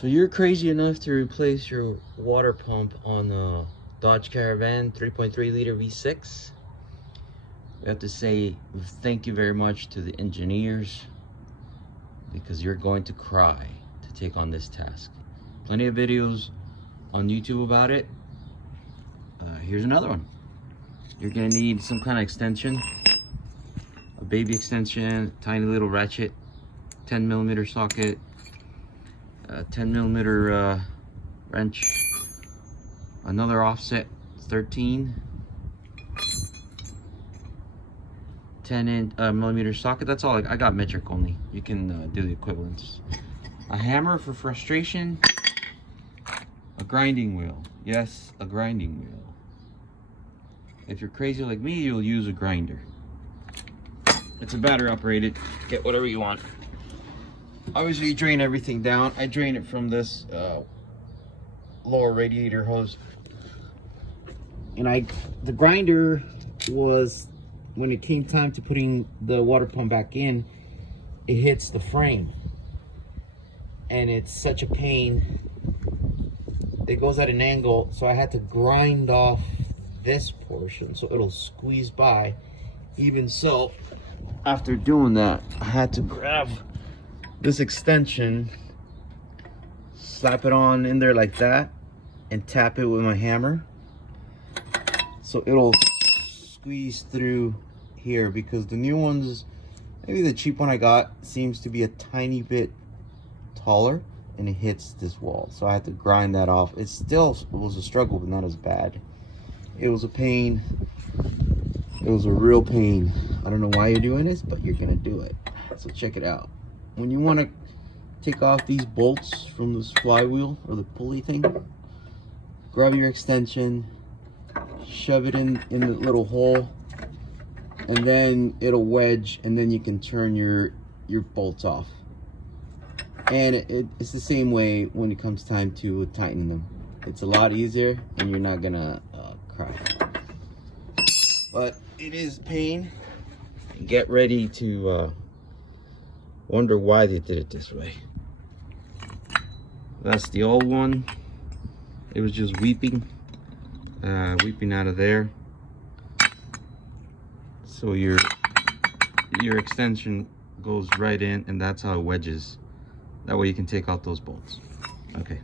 So you're crazy enough to replace your water pump on a Dodge Caravan 3.3 liter V6. We have to say thank you very much to the engineers, because you're going to cry to take on this task. Plenty of videos on YouTube about it. Here's another one. You're gonna need some kind of extension, a baby extension, tiny little ratchet, 10mm socket, 10mm wrench, another offset 13, 10mm socket. That's all. I got metric only. You can do the equivalents. A hammer for frustration, a grinding wheel. Yes, a grinding wheel. If you're crazy like me, you'll use a grinder. It's a battery operated. Get whatever you want. Obviously, you drain everything down. I drain it from this lower radiator hose. And the grinder was, when it came time to putting the water pump back in, it hits the frame. And it's such a pain. It goes at an angle, so I had to grind off this portion so it'll squeeze by. Even so, after doing that, I had to grab this extension, slap it on in there like that, and tap it with my hammer so it'll squeeze through here, because the new ones, maybe the cheap one I got, seems to be a tiny bit taller and it hits this wall, so I had to grind that off. It was a struggle, but not as bad. It was a pain. It was a real pain. I don't know why you're doing this, but you're gonna do it. So check it out. When you want to take off these bolts from this flywheel or the pulley thing, grab your extension, shove it in the little hole, and then it'll wedge, and then you can turn your bolts off. And it's the same way when it comes time to tighten them. It's a lot easier, and you're not gonna cry. But it is pain. Get ready to wonder why they did it this way. That's the old one. It was just weeping out of there. So your extension goes right in, and that's how it wedges. That way you can take out those bolts. Okay.